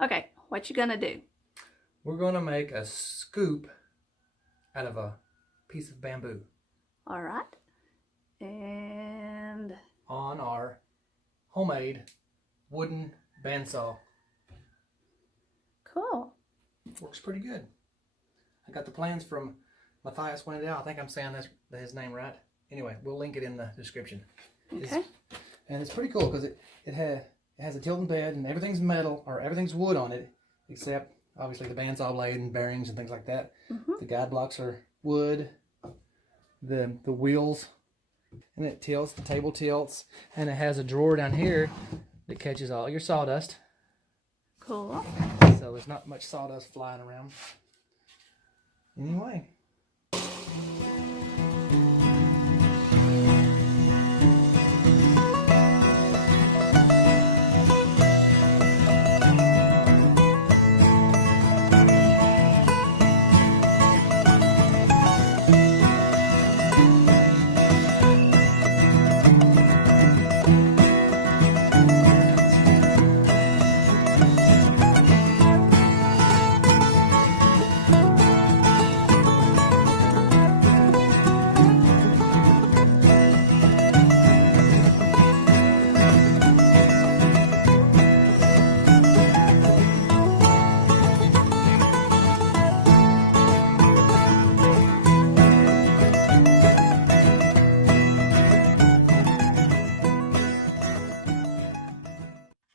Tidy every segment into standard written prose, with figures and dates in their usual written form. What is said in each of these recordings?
Okay, what you gonna do? We're gonna make a scoop out of a piece of bamboo. All right. And on our homemade wooden bandsaw. cool. Works pretty good. I got the plans from Matthias Wendell. I think I'm saying his name right. Anyway, we'll link it in the description. Okay. And it's pretty cool because it has a tilting bed and everything's metal or everything's wood on it, except obviously the bandsaw blade and bearings and things like that. The guide blocks are wood. The wheels, and it tilts. The table tilts, and it has a drawer down here that catches all your sawdust. Cool. So there's not much sawdust flying around. Anyway.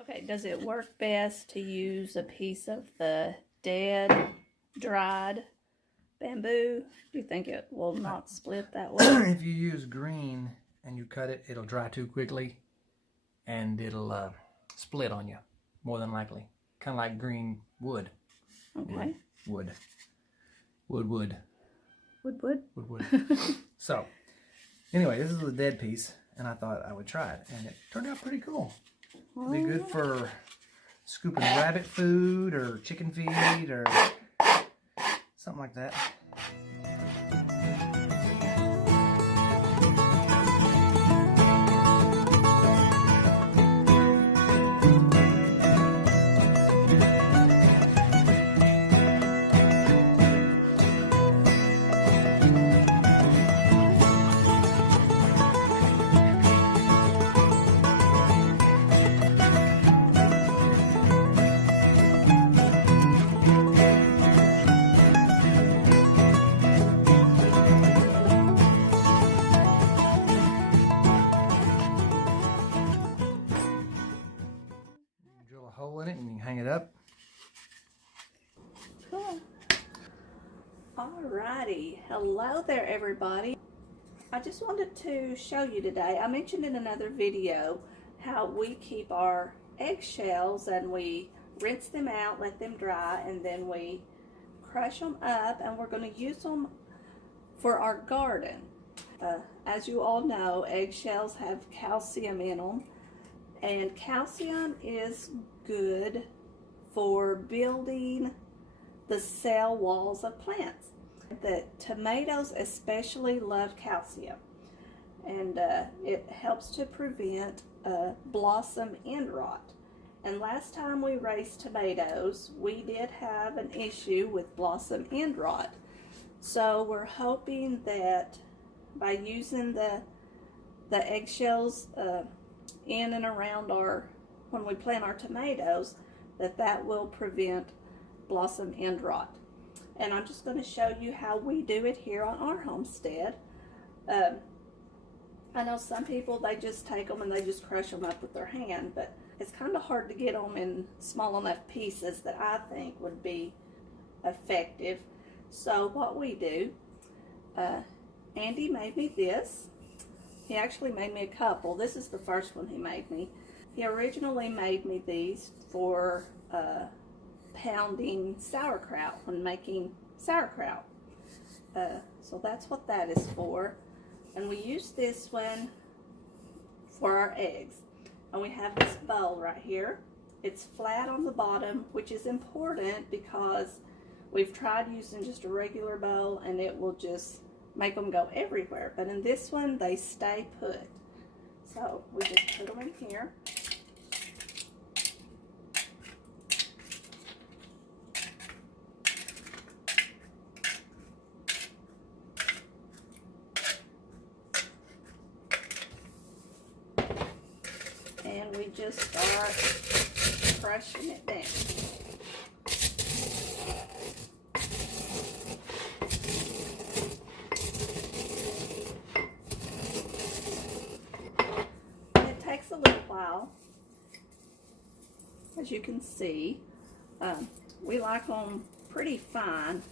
Okay, does it work best to use a piece of the dead, dried bamboo? Do you think it will not split that way? If you use green and you cut it, it'll dry too quickly, and it'll split on you, more than likely. Kind of like green wood. Okay. Wood. Wood. So, anyway, this is the dead piece, and I thought I would try it, and it turned out pretty cool. It'd be good for scooping rabbit food or chicken feed or something like that. Drill a hole in it and you can hang it up. Cool. Alrighty. Hello there, everybody. I just wanted to show you today, I mentioned in another video how we keep our eggshells and we rinse them out, let them dry, and then we crush them up, and we're going to use them for our garden. As you all know, eggshells have calcium in them, and calcium is good for building the cell walls of plants. The tomatoes especially love calcium, and it helps to prevent blossom end rot. And last time we raised tomatoes, we did have an issue with blossom end rot. So we're hoping that by using the eggshells in and around when we plant our tomatoes, that will prevent blossom end rot. And I'm just going to show you how we do it here on our homestead. I know some people, they just take them and they just crush them up with their hand, but it's kind of hard to get them in small enough pieces that I think would be effective. So what we do, Andy made me this. He actually made me a couple. This is the first one he made me. He originally made me these for pounding sauerkraut, when making sauerkraut. So that's what that is for. And we use this one for our eggs. And we have this bowl right here. It's flat on the bottom, which is important because we've tried using just a regular bowl and it will just make them go everywhere. But in this one, they stay put. So we just put them in here. and we just start crushing it down. It takes a little while, as you can see. We like them pretty fine,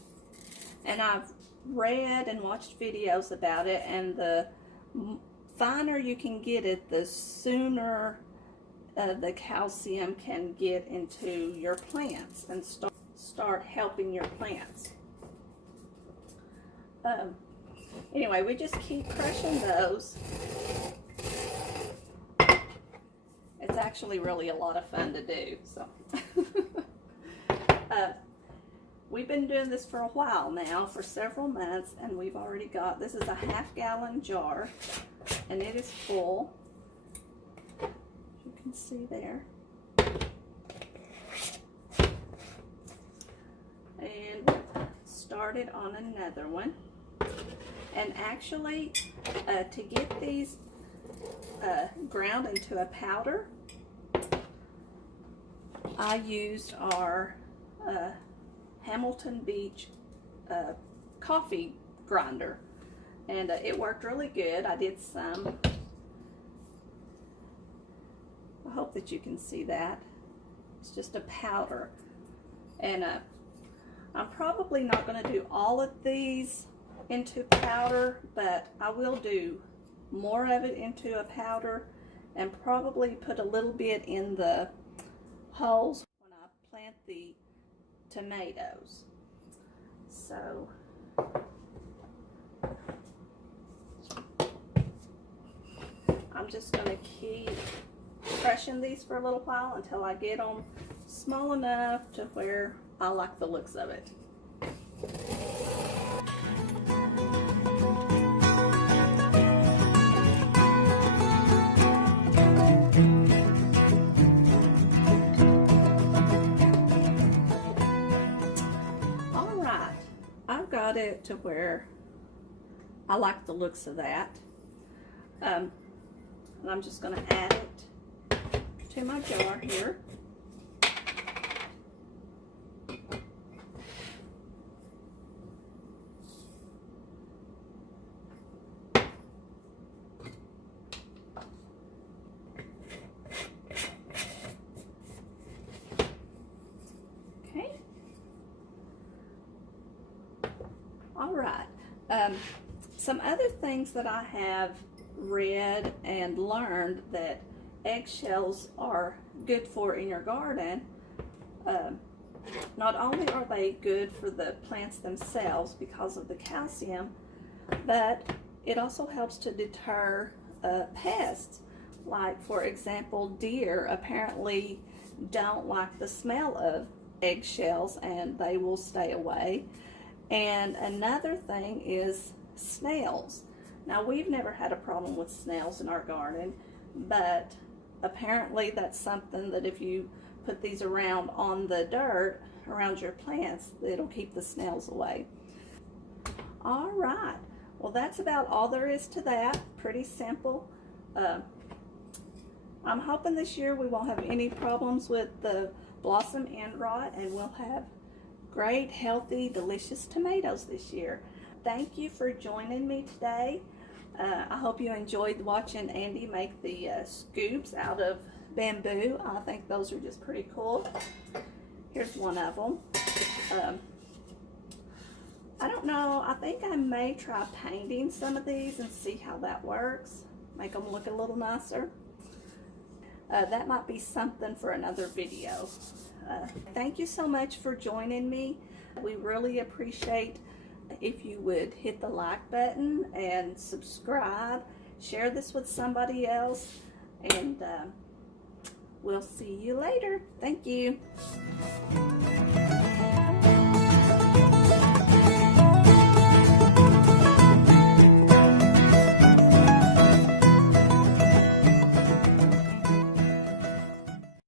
and I've read and watched videos about it, and the finer you can get it, the sooner the calcium can get into your plants and start helping your plants. Anyway, we just keep crushing those. It's actually really a lot of fun to do. So we've been doing this for a while now, for several months, and we've already got, this is a half-gallon jar, and it is full. You can see there. And we started on another one. And actually, to get these ground into a powder, I used our Hamilton Beach coffee grinder, and it worked really good. I did some. I hope that you can see that. It's just a powder, and I'm probably not going to do all of these into powder, but I will do more of it into a powder, and probably put a little bit in the holes when I plant the tomatoes. So I'm just going to keep crushing these for a little while until I get them small enough to where I like the looks of it. Got it to where I like the looks of that, and I'm just going to add it to my jar here. All right. Some other things that I have read and learned that eggshells are good for in your garden. Not only are they good for the plants themselves because of the calcium, but it also helps to deter pests. Like, for example, deer apparently don't like the smell of eggshells, and they will stay away. And another thing is snails. Now, we've never had a problem with snails in our garden, but apparently that's something that if you put these around on the dirt around your plants, it'll keep the snails away. All right, well, that's about all there is to that. Pretty simple. I'm hoping this year we won't have any problems with the blossom end rot, and we'll have great, healthy, delicious tomatoes this year. Thank you for joining me today. I hope you enjoyed watching Andy make the scoops out of bamboo. I think those are just pretty cool. Here's one of them. I don't know, I think I may try painting some of these and see how that works. Make them look a little nicer. That might be something for another video. Thank you so much for joining me. We really appreciate if you would hit the like button and subscribe. Share this with somebody else, and we'll see you later. Thank you.